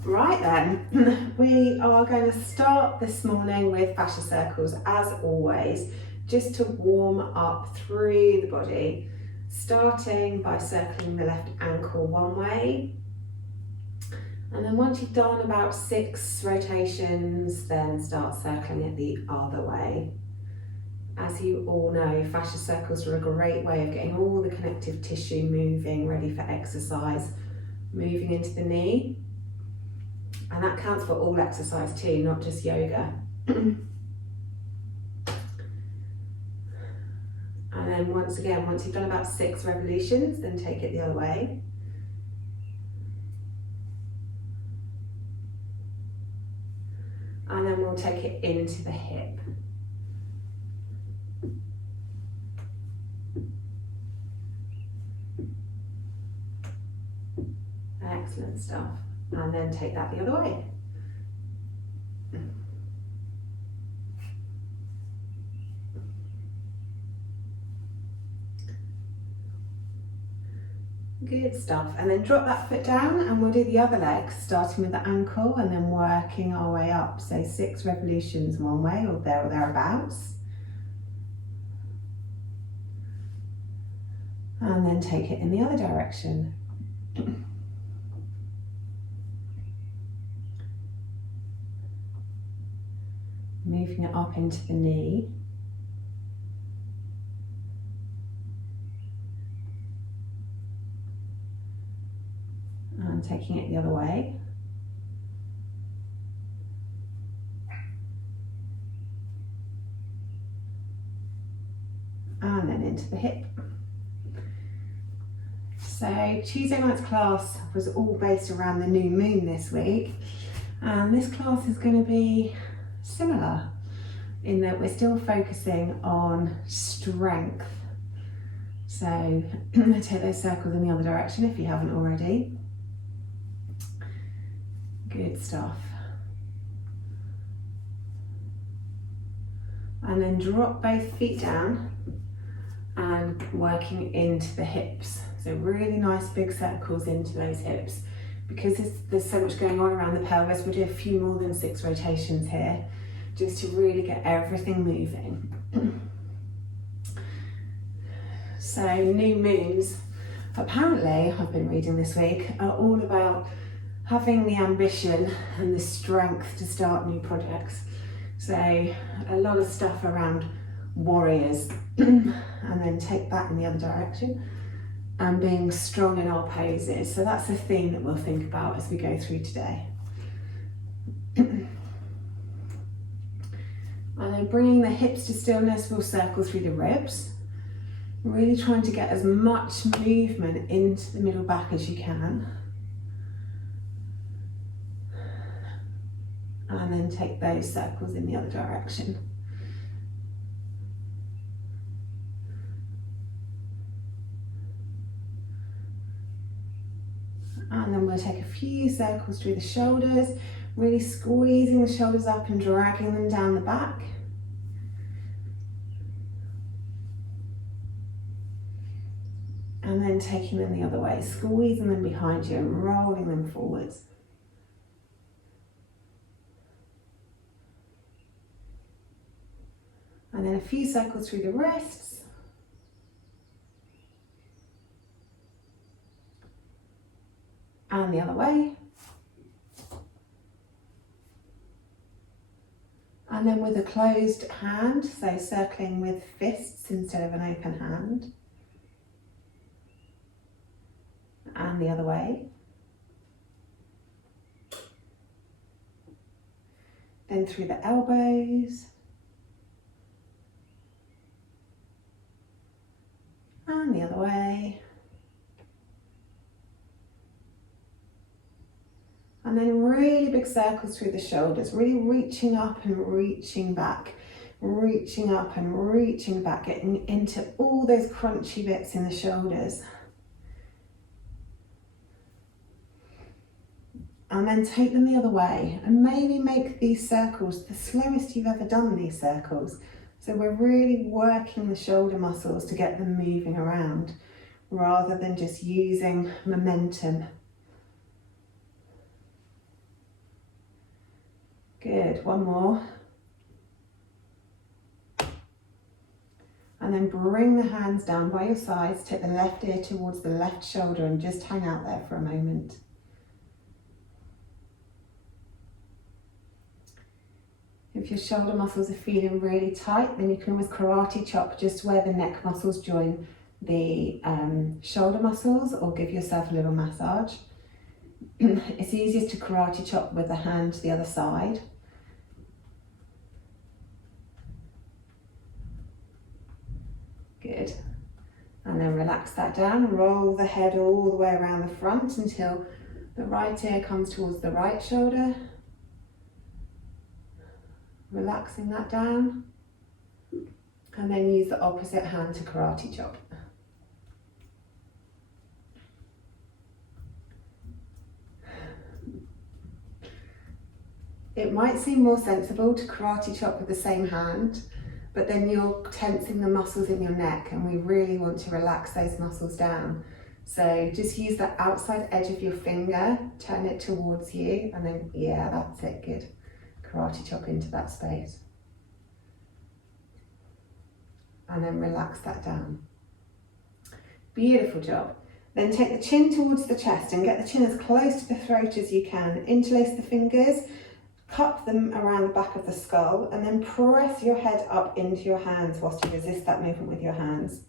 Right then, we are going to start this morning with fascia circles as always, just to warm up through the body, starting by circling the left ankle one way. And then once you've done about 6 rotations, then start circling it the other way. As you all know, fascia circles are a great way of getting all the connective tissue moving, ready for exercise, moving into the knee. And that counts for all exercise too, not just yoga. And then once you've done about 6 revolutions, then take it the other way. And then we'll take it into the hip. Excellent stuff. And then take that the other way. Good stuff. And then drop that foot down and we'll do the other leg, starting with the ankle and then working our way up. So 6 revolutions one way or thereabouts. And then take it in the other direction. Moving it up into the knee. And taking it the other way. And then into the hip. So Tuesday night's class was all based around the new moon this week. And this class is going to be similar in that we're still focusing on strength. So take those circles in the other direction if you haven't already. Good stuff. And then drop both feet down and working into the hips. So really nice big circles into those hips. Because there's so much going on around the pelvis, we'll do a few more than 6 rotations here, just to really get everything moving. So new moons, apparently, I've been reading this week, are all about having the ambition and the strength to start new projects. So a lot of stuff around warriors, and then take that in the other direction. And being strong in our poses. So that's a theme that we'll think about as we go through today. And then bringing the hips to stillness, we'll circle through the ribs. Really trying to get as much movement into the middle back as you can. And then take those circles in the other direction. And then we'll take a few circles through the shoulders, really squeezing the shoulders up and dragging them down the back. And then taking them the other way, squeezing them behind you and rolling them forwards. And then a few circles through the wrists. And the other way. And then with a closed hand, so circling with fists instead of an open hand. And the other way. Then through the elbows. And the other way. And then really big circles through the shoulders, really reaching up and reaching back, reaching up and reaching back, getting into all those crunchy bits in the shoulders. And then take them the other way and maybe make these circles the slowest you've ever done these circles. So we're really working the shoulder muscles to get them moving around rather than just using momentum. Good, one more. And then bring the hands down by your sides, take the left ear towards the left shoulder and just hang out there for a moment. If your shoulder muscles are feeling really tight, then you can always karate chop just where the neck muscles join the shoulder muscles, or give yourself a little massage. It's easiest to karate chop with the hand to the other side. Good. And then relax that down, roll the head all the way around the front until the right ear comes towards the right shoulder. Relaxing that down. And then use the opposite hand to karate chop. It might seem more sensible to karate chop with the same hand, but then you're tensing the muscles in your neck, and we really want to relax those muscles down. So just use the outside edge of your finger, turn it towards you, and then, yeah, that's it, good. Karate chop into that space. And then relax that down. Beautiful job. Then take the chin towards the chest and get the chin as close to the throat as you can. Interlace the fingers, cup them around the back of the skull, and then press your head up into your hands whilst you resist that movement with your hands.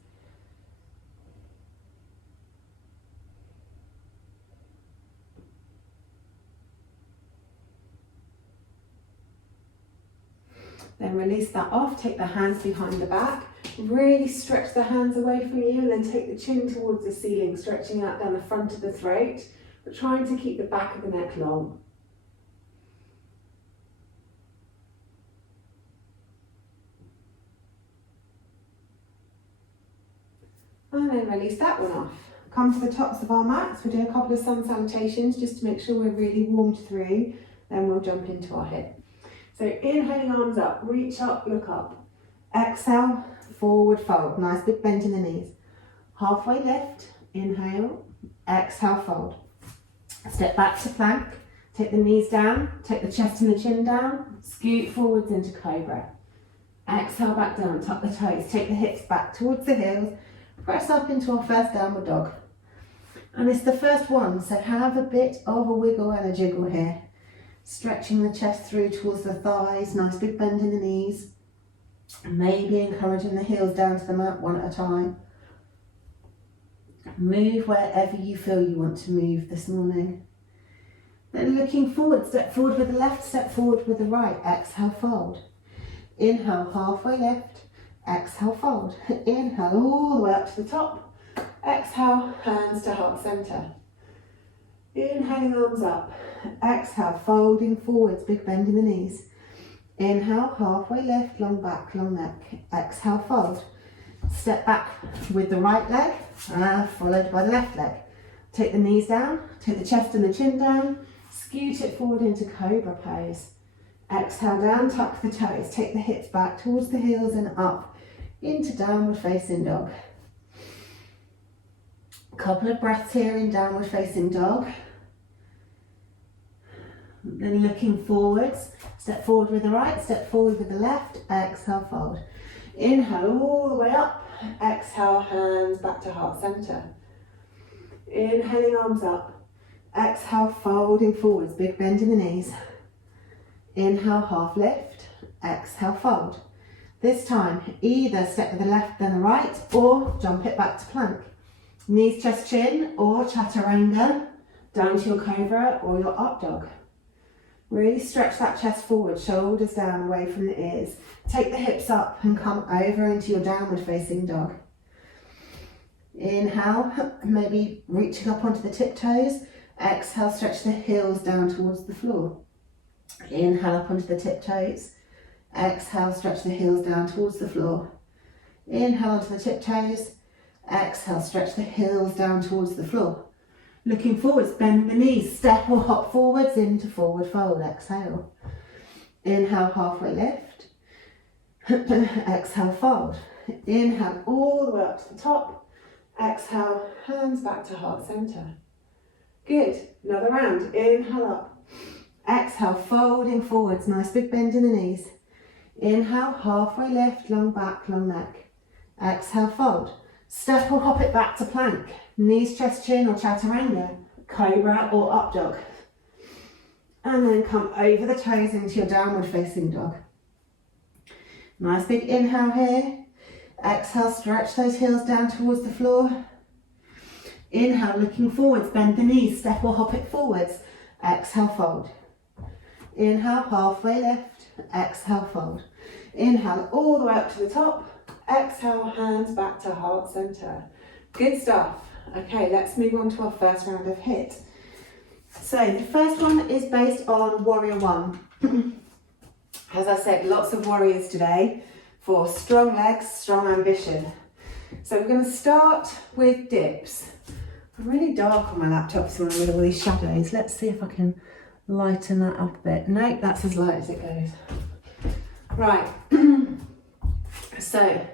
Then release that off, take the hands behind the back, really stretch the hands away from you, and then take the chin towards the ceiling, stretching out down the front of the throat, but trying to keep the back of the neck long. And then release that one off. Come to the tops of our mats, we'll do a couple of sun salutations just to make sure we're really warmed through, then we'll jump into our HIIT. So inhaling, arms up, reach up, look up. Exhale, forward fold, nice big bend in the knees. Halfway lift, inhale, exhale, fold. Step back to plank, take the knees down, take the chest and the chin down, scoot forwards into cobra. Exhale back down, tuck the toes, take the hips back towards the heels, press up into our first downward dog. And it's the first one, so have a bit of a wiggle and a jiggle here. Stretching the chest through towards the thighs, nice big bend in the knees. Maybe encouraging the heels down to the mat one at a time. Move wherever you feel you want to move this morning. Then looking forward, step forward with the left, step forward with the right. Exhale, fold. Inhale, halfway lift. Exhale, fold. Inhale all the way up to the top. Exhale, hands to heart center. Inhaling, arms up. Exhale, folding forwards, big bend in the knees. Inhale, halfway lift, long back, long neck. Exhale, fold. Step back with the right leg, followed by the left leg. Take the knees down, take the chest and the chin down, scoot it forward into cobra pose. Exhale down, tuck the toes, take the hips back towards the heels and up into downward facing dog. A couple of breaths here in downward facing dog. Then looking forwards, step forward with the right, step forward with the left, exhale, fold. Inhale all the way up, exhale, hands back to heart center. Inhaling, arms up, exhale, folding forwards, big bend in the knees. Inhale, half lift, exhale, fold. This time, either step with the left then the right, or jump it back to plank. Knees, chest, chin, or chaturanga, down to your cobra or your up dog. Really stretch that chest forward, shoulders down away from the ears. Take the hips up and come over into your downward facing dog. Inhale, maybe reaching up onto the tiptoes. Exhale, stretch the heels down towards the floor. Inhale up onto the tiptoes. Exhale, stretch the heels down towards the floor. Inhale onto the tiptoes. Exhale, stretch the heels down towards the floor. Looking forwards, bend the knees, step or hop forwards into forward fold. Exhale. Inhale, halfway lift. Exhale, fold. Inhale all the way up to the top. Exhale, hands back to heart center. Good. Another round. Inhale up. Exhale, folding forwards, nice big bend in the knees. Inhale, halfway lift, long back, long neck. Exhale, fold. Step or hop it back to plank. Knees, chest, chin or chaturanga. Cobra or up dog. And then come over the toes into your downward facing dog. Nice big inhale here. Exhale, stretch those heels down towards the floor. Inhale, looking forwards, bend the knees, step or hop it forwards. Exhale, fold. Inhale, halfway lift. Exhale, fold. Inhale, all the way up to the top. Exhale, hands back to heart center. Good stuff. Okay, let's move on to our first round of HIIT. So the first one is based on Warrior 1. As I said, lots of warriors today for strong legs, strong ambition. So we're going to start with dips. I'm really dark on my laptop so I'm with all these shadows. Let's see if I can lighten that up a bit. Nope, that's as light as it goes. Right, so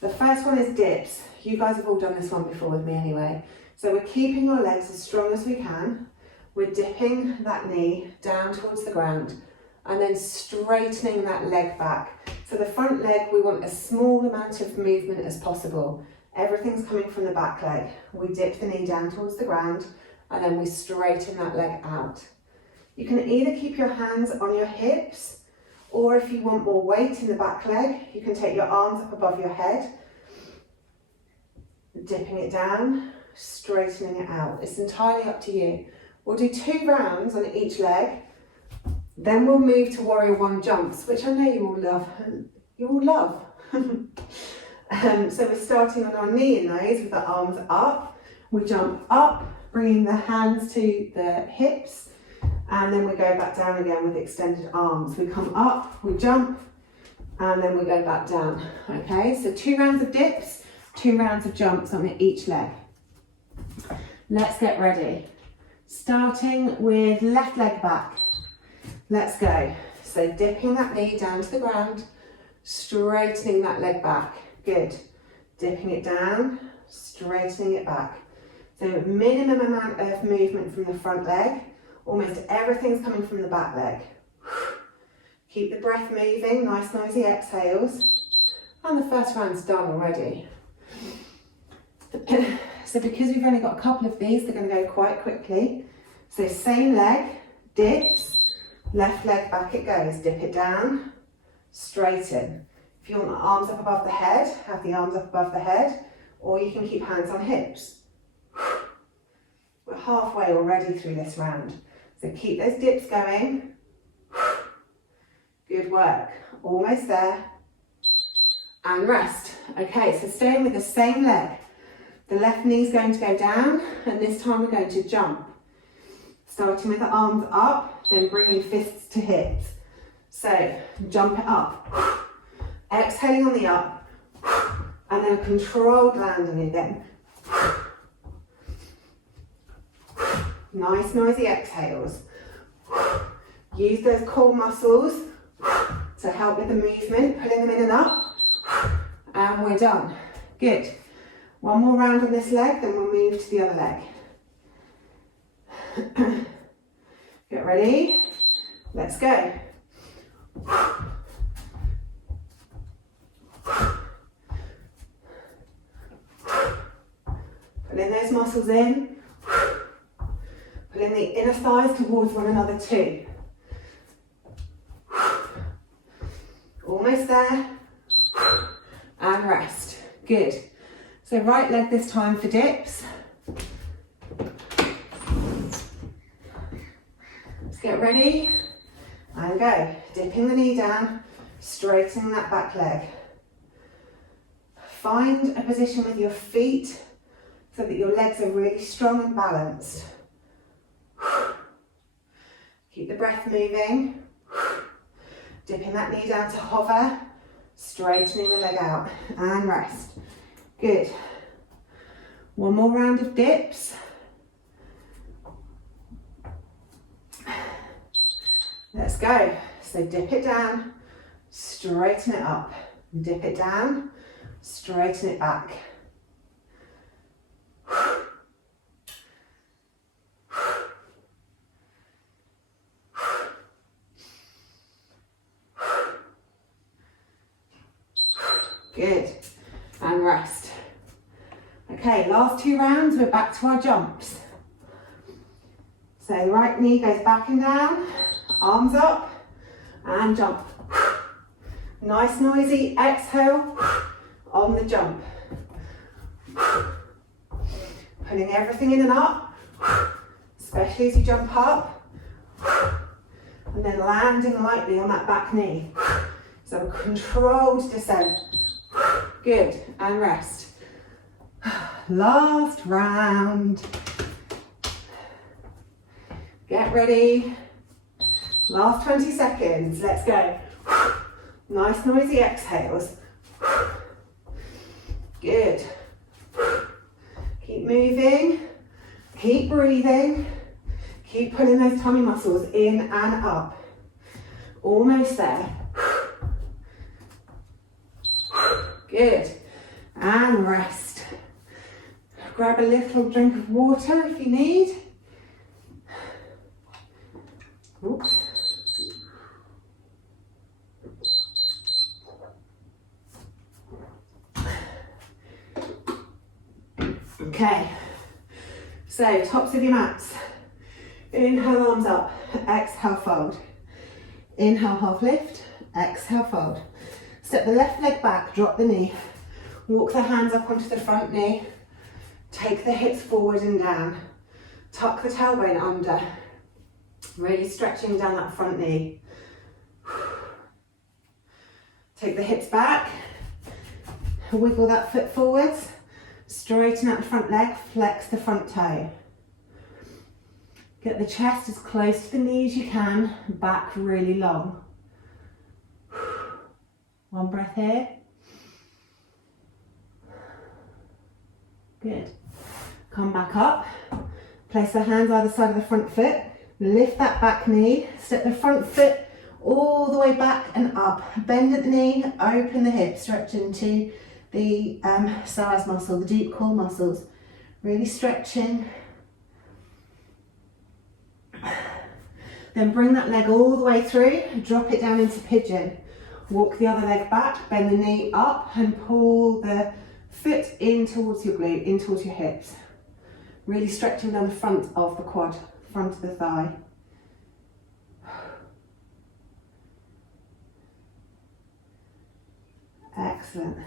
the first one is dips. You guys have all done this one before with me anyway. So we're keeping our legs as strong as we can. We're dipping that knee down towards the ground and then straightening that leg back. So the front leg, we want as small amount of movement as possible. Everything's coming from the back leg. We dip the knee down towards the ground and then we straighten that leg out. You can either keep your hands on your hips, or if you want more weight in the back leg, you can take your arms up above your head, dipping it down, straightening it out. It's entirely up to you. We'll do 2 rounds on each leg, then we'll move to Warrior 1 jumps, which I know you all love. You all love. So we're starting on our knee in those with the arms up. We jump up, bringing the hands to the hips, and then we go back down again with extended arms. We come up, we jump, and then we go back down. Okay, so 2 rounds of dips, 2 rounds of jumps on each leg. Let's get ready. Starting with left leg back. Let's go. So dipping that knee down to the ground, straightening that leg back. Good. Dipping it down, straightening it back. So minimum amount of movement from the front leg. Almost everything's coming from the back leg. Keep the breath moving, nice noisy exhales. And the first round's done already. So because we've only got a couple of these, they're going to go quite quickly. So same leg, dips, left leg back it goes. Dip it down, straighten. If you want the arms up above the head, have the arms up above the head, or you can keep hands on hips. We're halfway already through this round. So keep those dips going. Good work. Almost there. And rest. Okay, so staying with the same leg. The left knee's going to go down, and this time we're going to jump. Starting with the arms up, then bringing fists to hips. So jump it up. Exhaling on the up, and then a controlled landing again. Nice noisy exhales. Use those core muscles to help with the movement, pulling them in and up. And we're done. Good. One more round on this leg, then we'll move to the other leg. Get ready. Let's go. Pulling those muscles in. Pulling the inner thighs towards one another too. Almost there. And rest. Good. So right leg this time for dips. Let's get ready. And go. Dipping the knee down, straightening that back leg. Find a position with your feet so that your legs are really strong and balanced. Keep the breath moving. Dipping that knee down to hover, straightening the leg out, and rest. Good. One more round of dips. Let's go. So dip it down, straighten it up. Dip it down, straighten it back. Good. And rest. Okay, last 2 rounds, we're back to our jumps. So the right knee goes back and down, arms up, and jump. Nice noisy exhale on the jump. Pulling everything in and up, especially as you jump up. And then landing lightly on that back knee. So a controlled descent. Good, and rest. Last round. Get ready. Last 20 seconds, let's go. Nice noisy exhales. Good. Keep moving, keep breathing, keep pulling those tummy muscles in and up. Almost there. Good. And rest. Grab a little drink of water if you need. Oops. Okay, so tops of your mats. Inhale, arms up, exhale, fold. Inhale, half lift, exhale, fold. Step the left leg back, drop the knee. Walk the hands up onto the front knee. Take the hips forward and down. Tuck the tailbone under. Really stretching down that front knee. Take the hips back. Wiggle that foot forwards. Straighten out the front leg, flex the front toe. Get the chest as close to the knee as you can, back really long. One breath here. Good. Come back up. Place the hands either side of the front foot. Lift that back knee. Step the front foot all the way back and up. Bend at the knee, open the hip, stretch into the psoas muscle, the deep core muscles. Really stretching. Then bring that leg all the way through, drop it down into pigeon. Walk the other leg back, bend the knee up and pull the foot in towards your glute, in towards your hips. Really stretching down the front of the quad, front of the thigh. Excellent.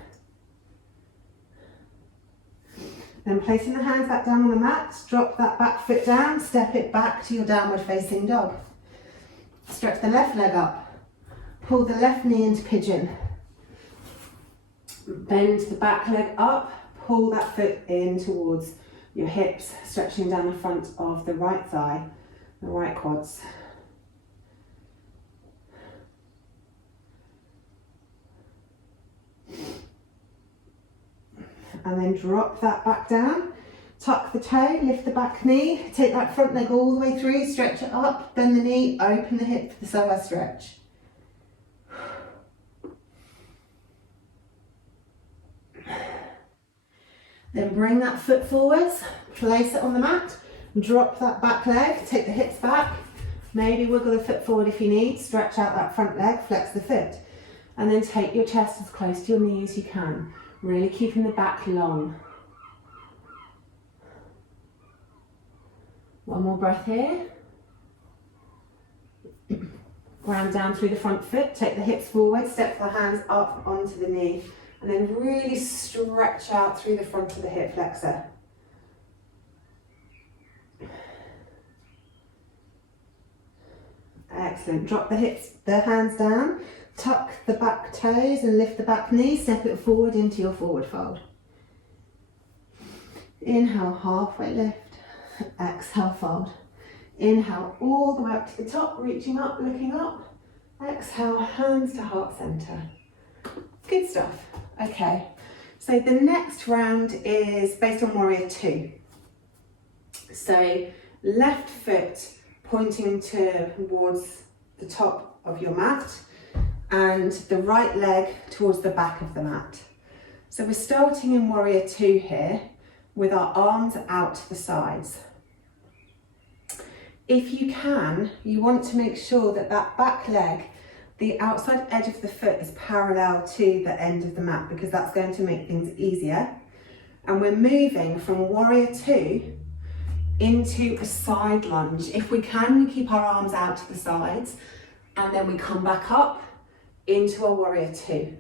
Then placing the hands back down on the mat, drop that back foot down, step it back to your downward facing dog. Stretch the left leg up, pull the left knee into pigeon. Bend the back leg up, pull that foot in towards your hips, stretching down the front of the right thigh, the right quads. And then drop that back down, tuck the toe, lift the back knee, take that front leg all the way through, stretch it up, bend the knee, open the hip for the psoas stretch. Then bring that foot forwards, place it on the mat, drop that back leg, take the hips back, maybe wiggle the foot forward if you need, stretch out that front leg, flex the foot, and then take your chest as close to your knee as you can. Really keeping the back long. One more breath here. Ground down through the front foot, take the hips forward, step the hands up onto the knee, and then really stretch out through the front of the hip flexor. Excellent. Drop the hands down. Tuck the back toes and lift the back knee, step it forward into your forward fold. Inhale, halfway lift, exhale, fold. Inhale, all the way up to the top, reaching up, looking up. Exhale, hands to heart center. Good stuff. Okay, so the next round is based on Warrior 2. So left foot pointing towards the top of your mat, and the right leg towards the back of the mat. So we're starting in Warrior 2 here with our arms out to the sides. If you can, you want to make sure that that back leg, the outside edge of the foot is parallel to the end of the mat because that's going to make things easier. And we're moving from warrior two into a side lunge. If we can, we keep our arms out to the sides and then we come back up into a warrior two.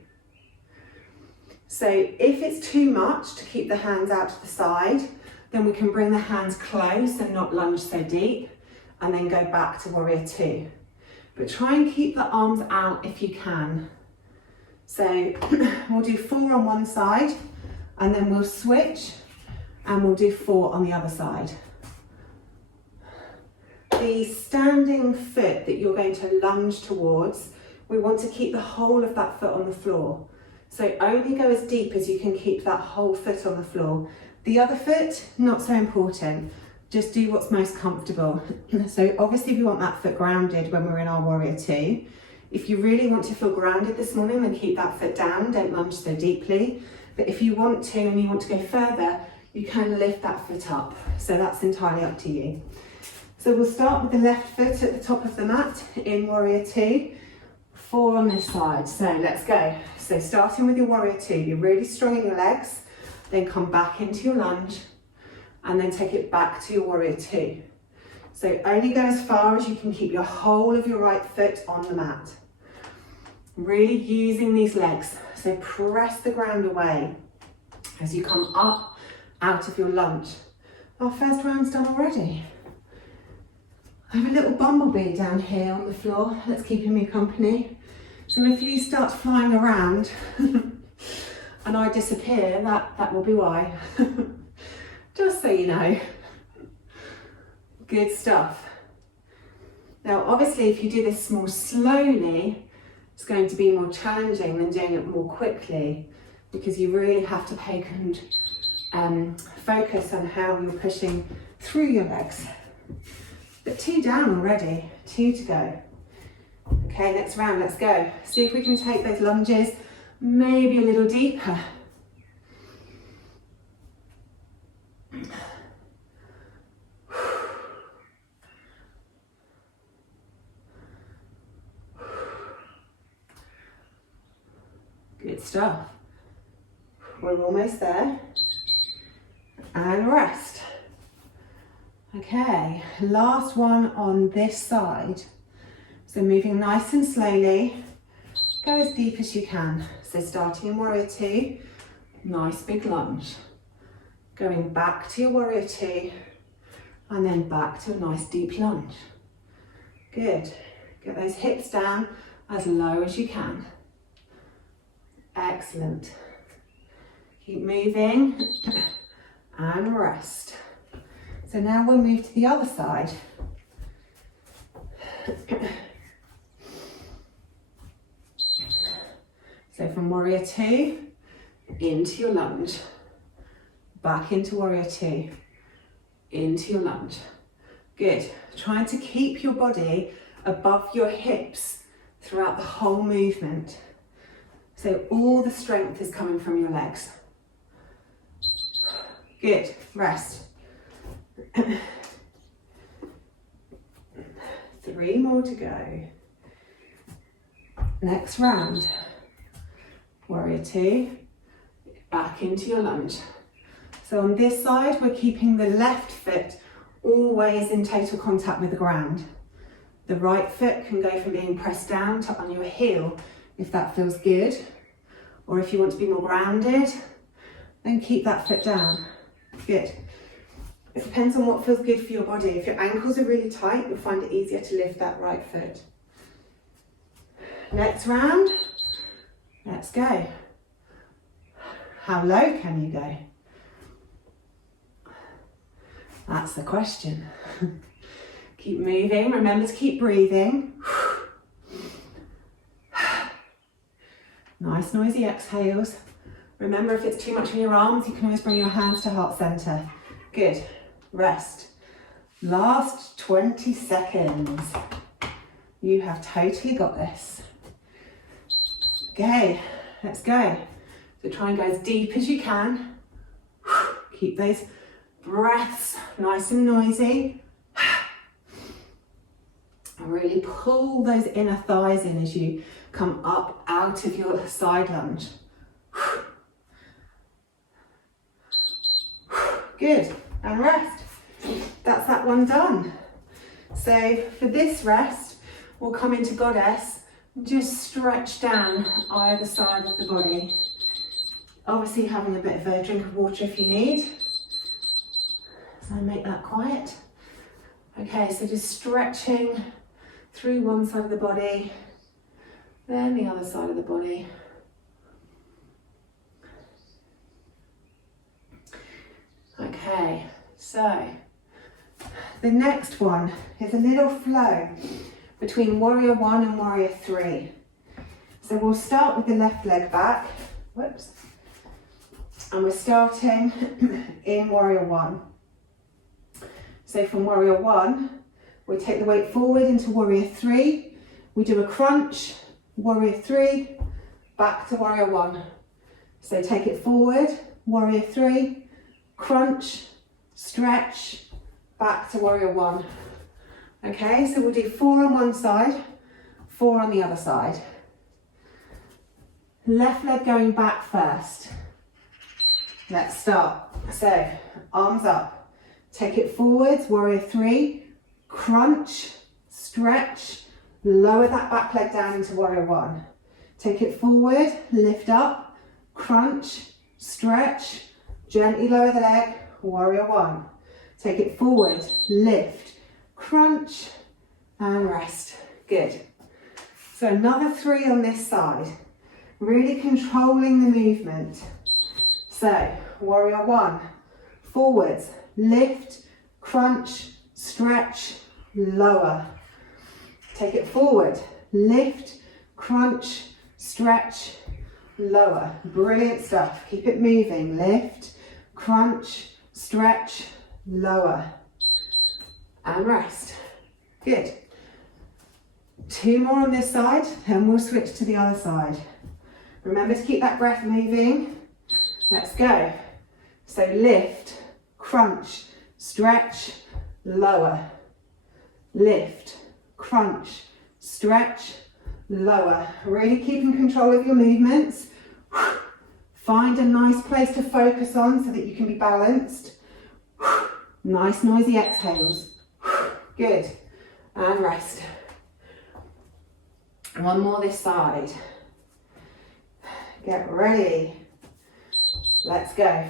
So if it's too much to keep the hands out to the side, then we can bring the hands close and not lunge so deep and then go back to warrior two. But try and keep the arms out if you can. So we'll do 4 on one side and then we'll switch and we'll do 4 on the other side. The standing foot that you're going to lunge towards, we want to keep the whole of that foot on the floor. So only go as deep as you can keep that whole foot on the floor. The other foot, not so important. Just do what's most comfortable. So obviously we want that foot grounded when we're in our warrior two. If you really want to feel grounded this morning, then keep that foot down, don't lunge so deeply. But if you want to and you want to go further, you can lift that foot up. So that's entirely up to you. So we'll start with the left foot at the top of the mat in warrior two, 4 on this side. So let's go. So starting with your warrior two, you're really strong in your legs, then come back into your lunge and then take it back to your warrior two. So only go as far as you can keep your whole of your right foot on the mat. Really using these legs. So press the ground away as you come up out of your lunge. Our first round's done already. I have a little bumblebee down here on the floor that's keeping me company. So if you start flying around and I disappear, that will be why. Just so you know. Good stuff. Now obviously if you do this more slowly, it's going to be more challenging than doing it more quickly because you really have to pay and focus on how you're pushing through your legs. But 2 down already, 2 to go. Okay, next round, let's go. See if we can take those lunges maybe a little deeper. Good stuff. We're almost there. And rest. Okay, last one on this side. So moving nice and slowly, go as deep as you can. So starting in warrior two, nice big lunge. Going back to your warrior two, and then back to a nice deep lunge. Good. Get those hips down as low as you can. Excellent. Keep moving and rest. So now we'll move to the other side. So from warrior two, into your lunge, back into warrior two, into your lunge. Good. Trying to keep your body above your hips throughout the whole movement. So all the strength is coming from your legs. Good. Rest. 3 more to go. Next round. Warrior two, back into your lunge. So on this side, we're keeping the left foot always in total contact with the ground. The right foot can go from being pressed down to on your heel if that feels good. Or if you want to be more grounded, then keep that foot down. Good. It depends on what feels good for your body. If your ankles are really tight, you'll find it easier to lift that right foot. Next round, let's go. How low can you go? That's the question. Keep moving, remember to keep breathing. Nice noisy exhales. Remember if it's too much in your arms, you can always bring your hands to heart center. Good. Rest. Last 20 seconds. You have totally got this. Okay, let's go. So try and go as deep as you can. Keep those breaths nice and noisy. Really pull those inner thighs in as you come up out of your side lunge. Good, and rest. That's that one done. So for this rest, we'll come into Goddess and just stretch down either side of the body. Obviously having a bit of a drink of water if you need. So make that quiet. Okay, so just stretching through one side of the body, then the other side of the body. Okay, so the next one is a little flow between warrior 1 and warrior 3. So we'll start with the left leg back, whoops, and we're starting in warrior 1. So from warrior 1, we take the weight forward into warrior 3, we do a crunch, warrior 3, back to warrior 1. So take it forward, warrior 3, crunch, stretch, back to warrior 1. Okay, so we'll do 4 on one side, 4 on the other side. Left leg going back first. Let's start. So arms up, take it forwards, warrior 3, crunch, stretch, lower that back leg down into warrior 1. Take it forward, lift up, crunch, stretch, gently lower the leg, warrior 1. Take it forward, lift, crunch, and rest. Good. So another 3 on this side, really controlling the movement. So warrior 1, forwards, lift, crunch, stretch, lower. Take it forward, lift, crunch, stretch, lower. Brilliant stuff. Keep it moving. Lift, crunch, stretch, lower. And rest. Good. 2 more on this side, then we'll switch to the other side. Remember to keep that breath moving. Let's go. So lift, crunch, stretch, lower. Lift, crunch, stretch, lower. Really keeping control of your movements. Find a nice place to focus on so that you can be balanced. Nice noisy exhales. Good. And rest. One more this side. Get ready. Let's go.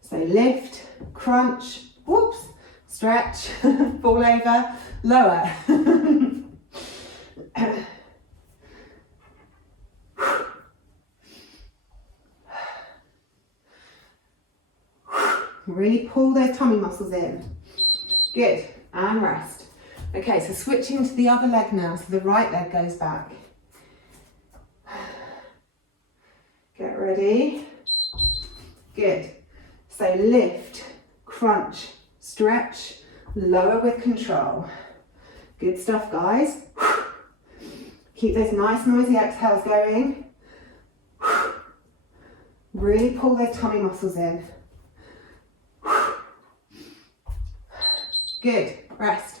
So lift, crunch, whoops, stretch, fall over, lower. Really pull those tummy muscles in. Good, and rest. Okay, so switching to the other leg now, so the right leg goes back. Get ready. Good. So lift, crunch, stretch, lower with control. Good stuff, guys. Keep those nice noisy exhales going. Really pull those tummy muscles in. Good. Rest.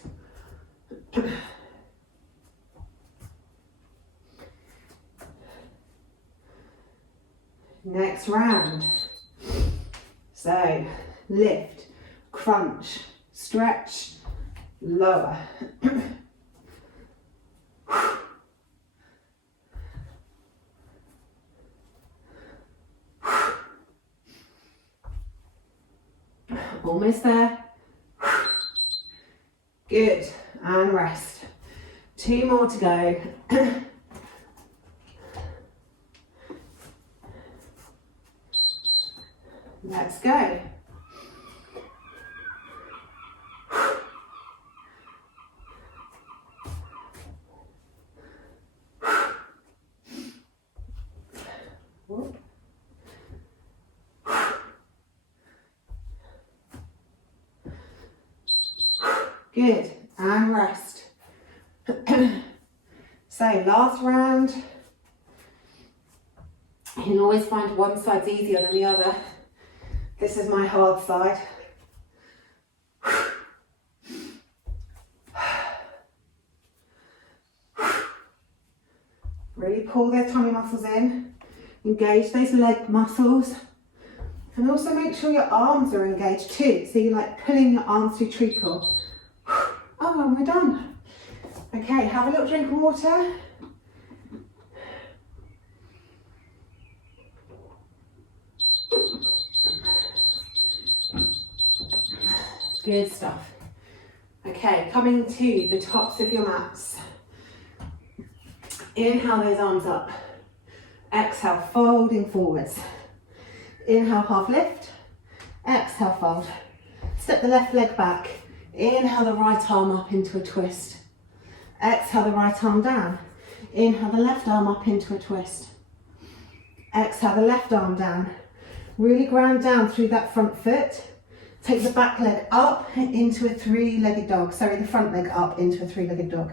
Next round. So lift, crunch, stretch, lower. Almost there. Good, and rest. 2 more to go. Let's go. Good, and rest. So last round. You can always find one side's easier than the other. This is my hard side. Really pull their tummy muscles in, engage those leg muscles, and also make sure your arms are engaged too. So you're like pulling your arms through treacle. Oh, and we're done. Okay, have a little drink of water. Good stuff. Okay, coming to the tops of your mats. Inhale those arms up. Exhale, folding forwards. Inhale, half lift. Exhale, fold. Step the left leg back. Inhale the right arm up into a twist. Exhale the right arm down. Inhale the left arm up into a twist. Exhale the left arm down. Really ground down through that front foot. Take the back leg up into a three-legged dog. Sorry, the front leg up into a three-legged dog.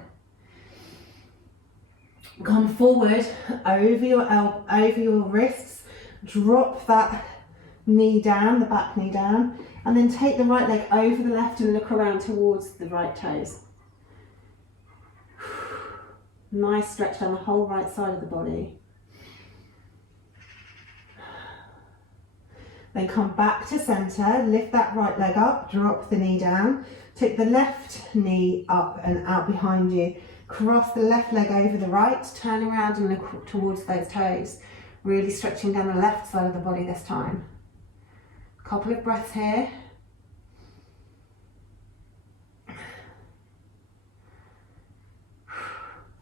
Come forward over your wrists. Drop that knee down, the back knee down, and then take the right leg over the left and look around towards the right toes. Nice stretch down the whole right side of the body. Then come back to centre, lift that right leg up, drop the knee down, take the left knee up and out behind you, cross the left leg over the right, turn around and look towards those toes, really stretching down the left side of the body this time. Couple of breaths here.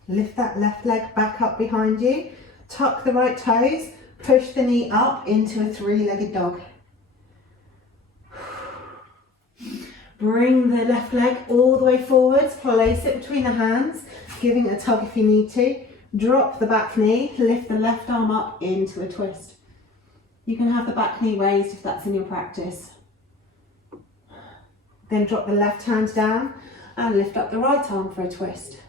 Lift that left leg back up behind you, tuck the right toes, push the knee up into a three-legged dog. Bring the left leg all the way forwards, place it between the hands, giving it a tug if you need to. Drop the back knee, lift the left arm up into a twist. You can have the back knee raised if that's in your practice. Then drop the left hand down and lift up the right arm for a twist.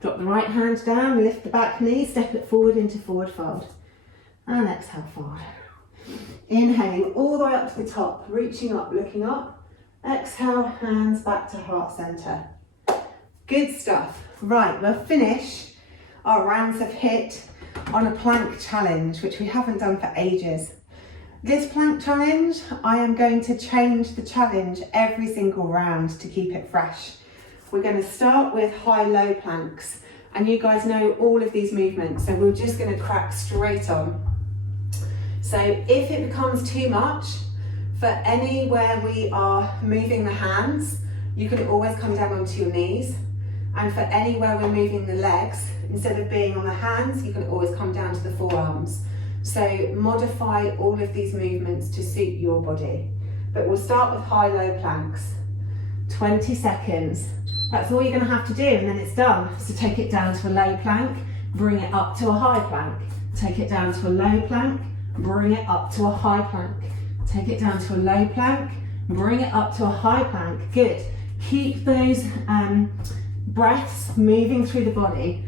Drop the right hand down, lift the back knee, step it forward into forward fold. And exhale, forward. Inhaling all the way up to the top, reaching up, looking up. Exhale, hands back to heart center. Good stuff. Right, we'll finish our rounds of HIIT on a plank challenge, which we haven't done for ages. This plank challenge, I am going to change the challenge every single round to keep it fresh. We're going to start with high-low planks, and you guys know all of these movements, so we're just going to crack straight on. So if it becomes too much, for anywhere we are moving the hands, you can always come down onto your knees, and for anywhere we're moving the legs, instead of being on the hands, you can always come down to the forearms. So modify all of these movements to suit your body. But we'll start with high-low planks. 20 seconds. That's all you're going to have to do, and then it's done. So take it down to a low plank, bring it up to a high plank. Take it down to a low plank, bring it up to a high plank. Take it down to a low plank, bring it up to a high plank. Good. Keep those breaths moving through the body.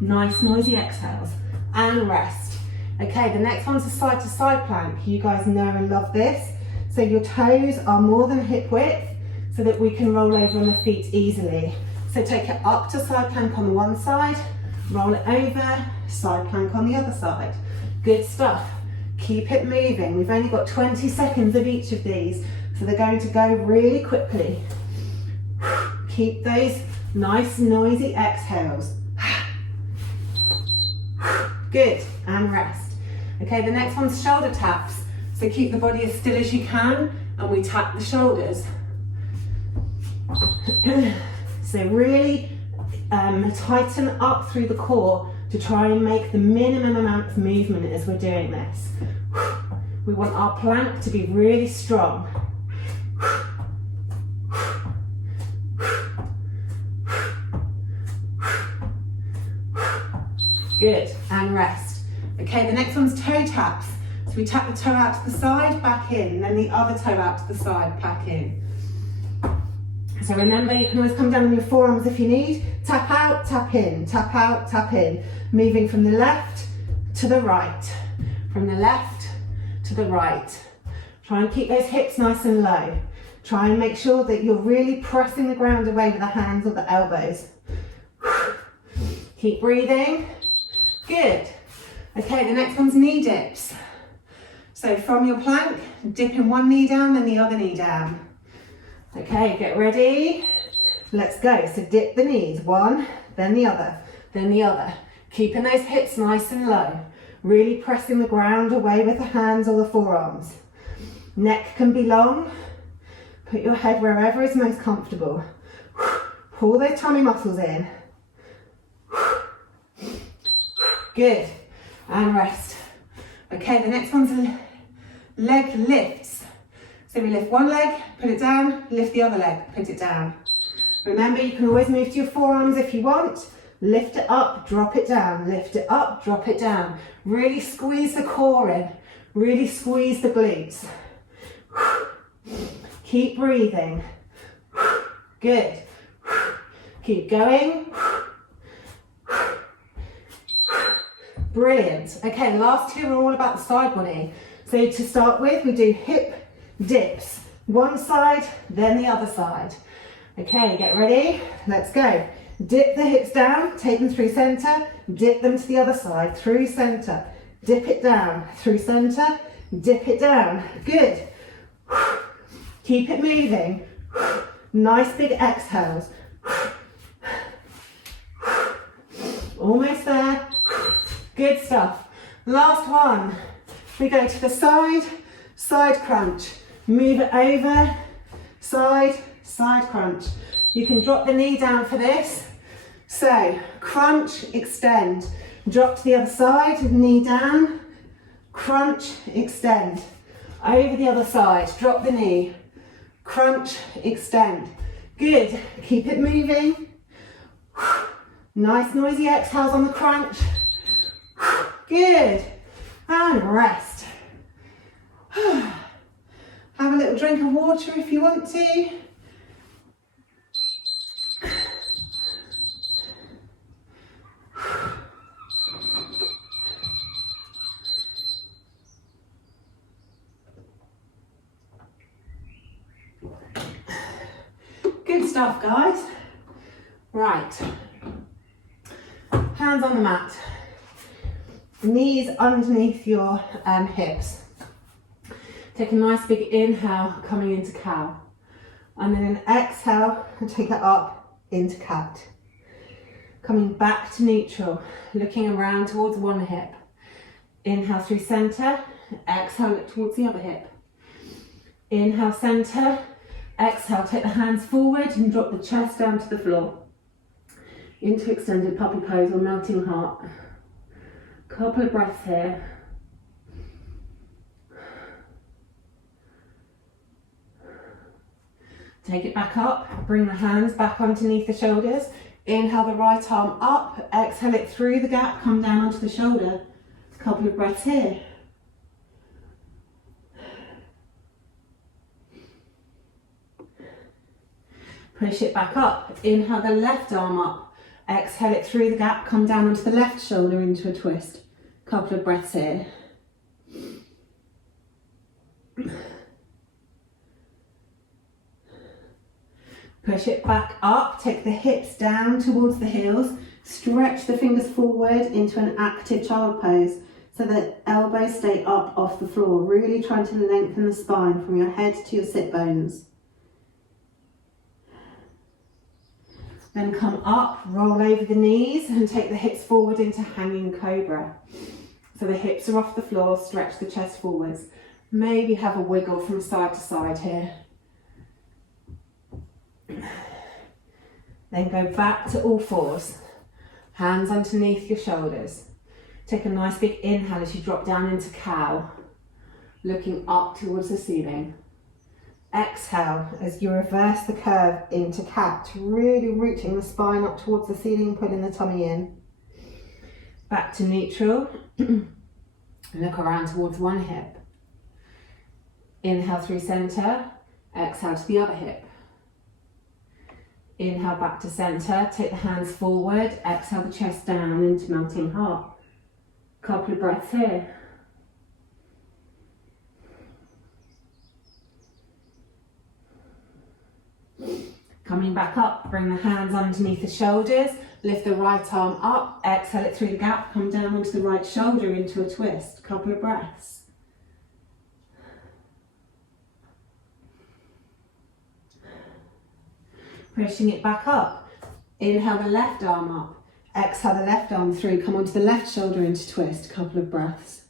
Nice noisy exhales. And rest. Okay, the next one's a side to side plank. You guys know and love this. So your toes are more than hip width, so that we can roll over on the feet easily. So take it up to side plank on the one side, roll it over, side plank on the other side. Good stuff. Keep it moving. We've only got 20 seconds of each of these, so they're going to go really quickly. Keep those nice noisy exhales. Good, and rest. Okay, the next one's shoulder taps. So keep the body as still as you can, and we tap the shoulders. So really tighten up through the core to try and make the minimum amount of movement as we're doing this. We want our plank to be really strong. Good, and rest. Okay, the next one's toe taps. So we tap the toe out to the side, back in, then the other toe out to the side, back in. So remember, you can always come down on your forearms if you need. Tap out, tap in, tap out, tap in. Moving from the left to the right. From the left to the right. Try and keep those hips nice and low. Try and make sure that you're really pressing the ground away with the hands or the elbows. Keep breathing. Good. Okay, the next one's knee dips. So from your plank, dipping one knee down, then the other knee down. Okay, get ready. Let's go. So dip the knees, one, then the other, then the other. Keeping those hips nice and low. Really pressing the ground away with the hands or the forearms. Neck can be long. Put your head wherever is most comfortable. Pull those tummy muscles in. Good. And rest. Okay, the next one's leg lifts. So we lift one leg, put it down, lift the other leg, put it down. Remember, you can always move to your forearms if you want. Lift it up, drop it down. Lift it up, drop it down. Really squeeze the core in. Really squeeze the glutes. Keep breathing. Good. Keep going. Brilliant. Okay, the last two are all about the side body. So to start with, we do hip dips. One side, then the other side. Okay, get ready. Let's go. Dip the hips down, take them through center, dip them to the other side, through center. Dip it down, through center, dip it down. Good. Keep it moving. Nice big exhales. Almost there. Good stuff. Last one. We go to the side, side crunch. Move it over, side, side crunch. You can drop the knee down for this. So, crunch, extend. Drop to the other side, knee down. Crunch, extend. Over the other side, drop the knee. Crunch, extend. Good. Keep it moving. Nice noisy exhales on the crunch. Good. And rest. Have a little drink of water if you want to. Good stuff, guys. Right. Hands on the mat. Knees underneath your hips. Take a nice big inhale coming into cow. And then an exhale and take it up into cat. Coming back to neutral, looking around towards one hip. Inhale through center, exhale look towards the other hip. Inhale center, exhale take the hands forward and drop the chest down to the floor. Into extended puppy pose or melting heart. Couple of breaths here. Take it back up, bring the hands back underneath the shoulders. Inhale the right arm up, exhale it through the gap, come down onto the shoulder. Couple of breaths here. Push it back up, inhale the left arm up, exhale it through the gap, come down onto the left shoulder into a twist. Couple of breaths here. Push it back up, take the hips down towards the heels, stretch the fingers forward into an active child pose so that elbows stay up off the floor, really trying to lengthen the spine from your head to your sit bones. Then come up, roll over the knees and take the hips forward into hanging cobra. So the hips are off the floor, stretch the chest forwards. Maybe have a wiggle from side to side here. Then go back to all fours. Hands underneath your shoulders. Take a nice big inhale as you drop down into cow, looking up towards the ceiling. Exhale as you reverse the curve into cat, really reaching the spine up towards the ceiling, pulling the tummy in. Back to neutral. Look around towards one hip. Inhale through center, exhale to the other hip. Inhale back to center, take the hands forward, exhale the chest down into melting heart. Couple of breaths here. Coming back up, bring the hands underneath the shoulders, lift the right arm up, exhale it through the gap, come down onto the right shoulder into a twist. Couple of breaths. Pushing it back up. Inhale the left arm up, exhale the left arm through, come onto the left shoulder into twist. Couple of breaths.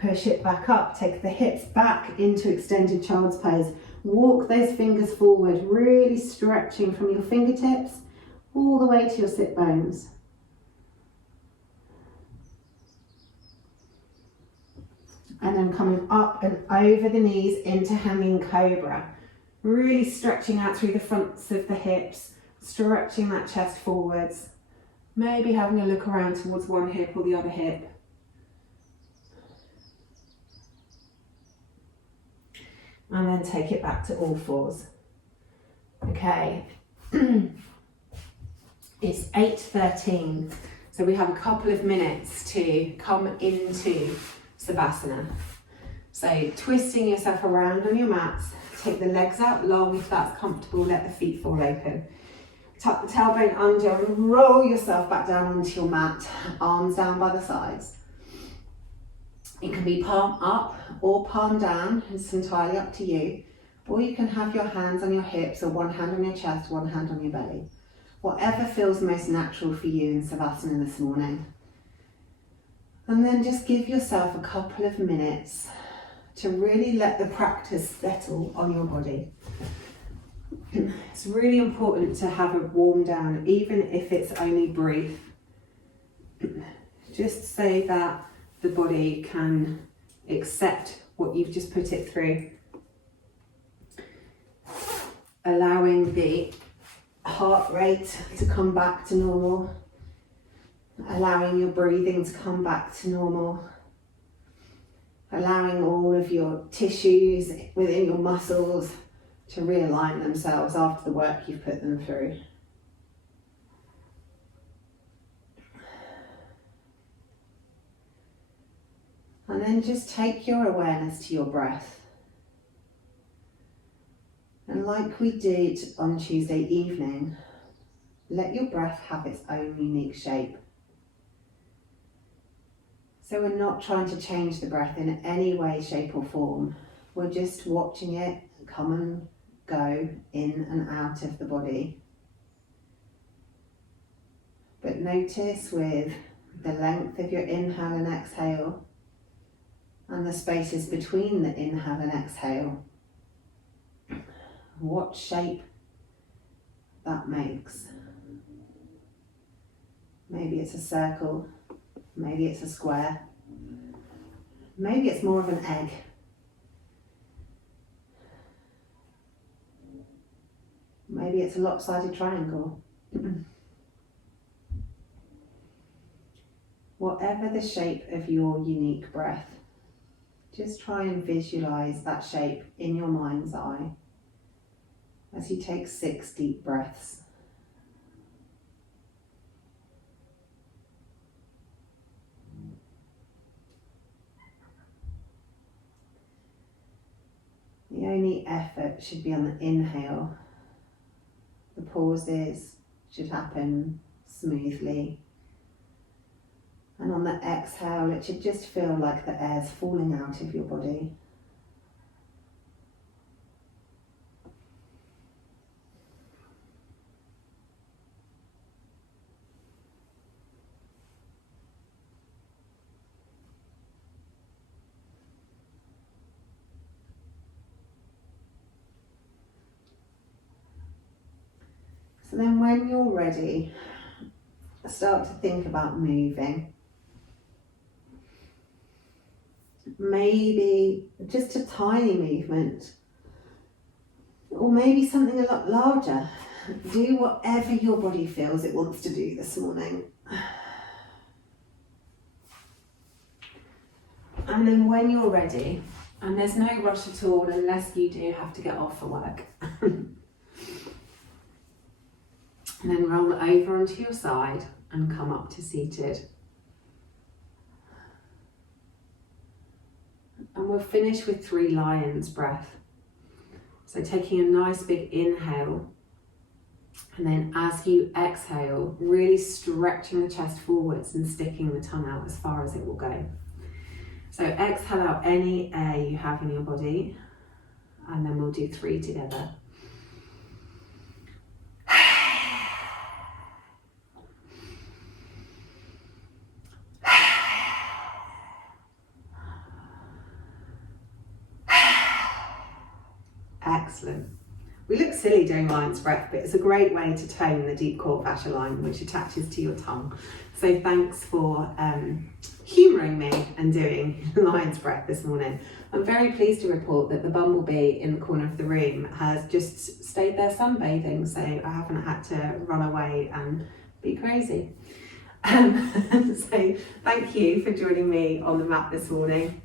Push it back up, take the hips back into extended child's pose. Walk those fingers forward, really stretching from your fingertips all the way to your sit bones. And then coming up and over the knees into hanging cobra. Really stretching out through the fronts of the hips, stretching that chest forwards. Maybe having a look around towards one hip or the other hip. And then take it back to all fours. Okay, it's 8:13, so we have a couple of minutes to come into Savasana. So twisting yourself around on your mats, take the legs out long if that's comfortable, let the feet fall open. Tuck the tailbone under and roll yourself back down onto your mat, arms down by the sides. It can be palm up or palm down, it's entirely up to you. Or you can have your hands on your hips or one hand on your chest, one hand on your belly. Whatever feels most natural for you in Savasana this morning. And then just give yourself a couple of minutes to really let the practice settle on your body. It's really important to have it warm down, even if it's only brief. Just so that the body can accept what you've just put it through. Allowing the heart rate to come back to normal. Allowing your breathing to come back to normal. Allowing all of your tissues within your muscles to realign themselves after the work you've put them through. And then just take your awareness to your breath. And like we did on Tuesday evening, let your breath have its own unique shape. So we're not trying to change the breath in any way, shape or form. We're just watching it come and go in and out of the body. But notice with the length of your inhale and exhale, and the spaces between the inhale and exhale, what shape that makes. Maybe it's a circle, maybe it's a square, maybe it's more of an egg. Maybe it's a lopsided triangle. Whatever the shape of your unique breath, just try and visualize that shape in your mind's eye as you take 6 deep breaths. The only effort should be on the inhale. The pauses should happen smoothly. And on the exhale, it should just feel like the air's falling out of your body. So then when you're ready, start to think about moving. Maybe just a tiny movement, or maybe something a lot larger. Do whatever your body feels it wants to do this morning. And then when you're ready, and there's no rush at all unless you do have to get off for work, and then roll over onto your side and come up to seated. And we'll finish with 3 lion's breath. So taking a nice big inhale, and then as you exhale, really stretching the chest forwards and sticking the tongue out as far as it will go. So exhale out any air you have in your body, and then we'll do 3 together. Excellent. We look silly doing lion's breath, but it's a great way to tone the deep core fascia line, which attaches to your tongue. So thanks for humouring me and doing lion's breath this morning. I'm very pleased to report that the bumblebee in the corner of the room has just stayed there sunbathing, so I haven't had to run away and be crazy. So thank you for joining me on the mat this morning.